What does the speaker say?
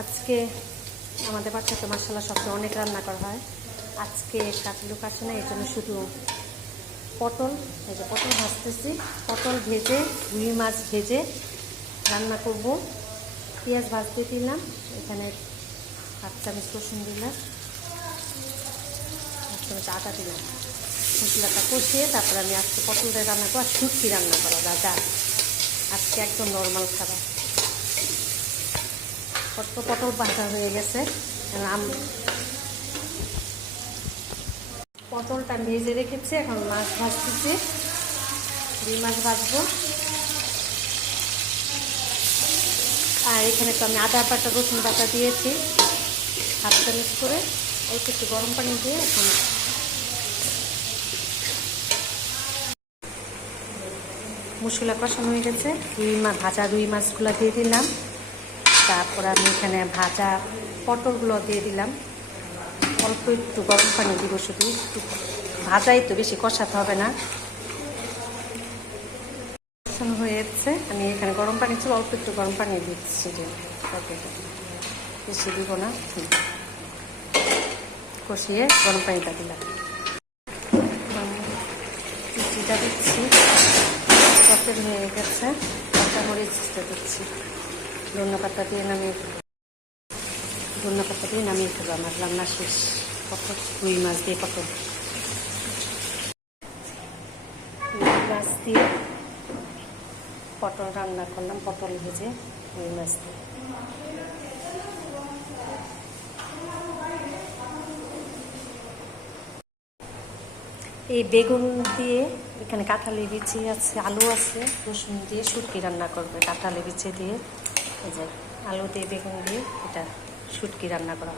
আজকে আমাদের বাচ্চাতে মাশাআল্লাহ সবচেয়ে অনেক রান্না করা হয়। আজকে কাটলুক আসে না, এই জন্য শুধু পটল, এই যে পটল ভাজতেছি, পটল ভেজে রুই মাছ ভেজে রান্না করব। পেঁয়াজ ভাজতে দিলাম, এখানে 1 চামচ রসুন দিলাম, 1 চামচ আদা দিলাম, মশলাটা কষিয়ে তারপর আমি আজকে পটলটা রান্না করব। আর শুটকি রান্না করা দাদা আজকে একদম নর্মাল খাবার। পটল ভাজা হয়ে গেছে, পটলটা ভেজে রেখেছি, এখন মাছ ভাজতেছি, রুই মাছ ভাজবো। আর এখানে তো আমি আদা বাটা রসুন বাটা দিয়েছি 1/2 চামচ করে, অল্প একটু গরম পানি দিয়ে এখন মশলা কষানো হয়ে গেছে। ভাজা রুই মাছগুলো দিয়ে দিলাম, তারপর আমি এখানে ভাজা পটলগুলো দিয়ে দিলাম, অল্প একটু গরম পানি দিব, শুধু ভাজাই তো, বেশি কষাতে হবে না। কষানো হয়ে যাচ্ছে, আমি এখানে গরম পানি ছিল, অল্প একটু গরম পানি দিচ্ছি, যে বেশি দিব না, কষিয়ে গরম পানিটা দিলাম, চিচিটা দিচ্ছি, তরকারি হয়ে গেছে, কাঁচামরিচটা দিচ্ছি, ধনিয়া পাতা দিয়ে নামিয়ে ফেলবো। আমার রান্না শেষ। পটল রুই মাছ দিয়ে পটল মাছ দিয়ে পটল রান্না করলাম, পটল ভেজে রুই মাছ দিয়ে। এই বেগুন দিয়ে, এখানে কাঁঠালি বিচি আছে, আলু আছে, রসুন দিয়ে শুটকি রান্না করবে। কাঁঠালি বিচি দিয়ে, এই যে আলু দিয়ে বেগুন দিয়ে এটা শুটকি রান্না করা।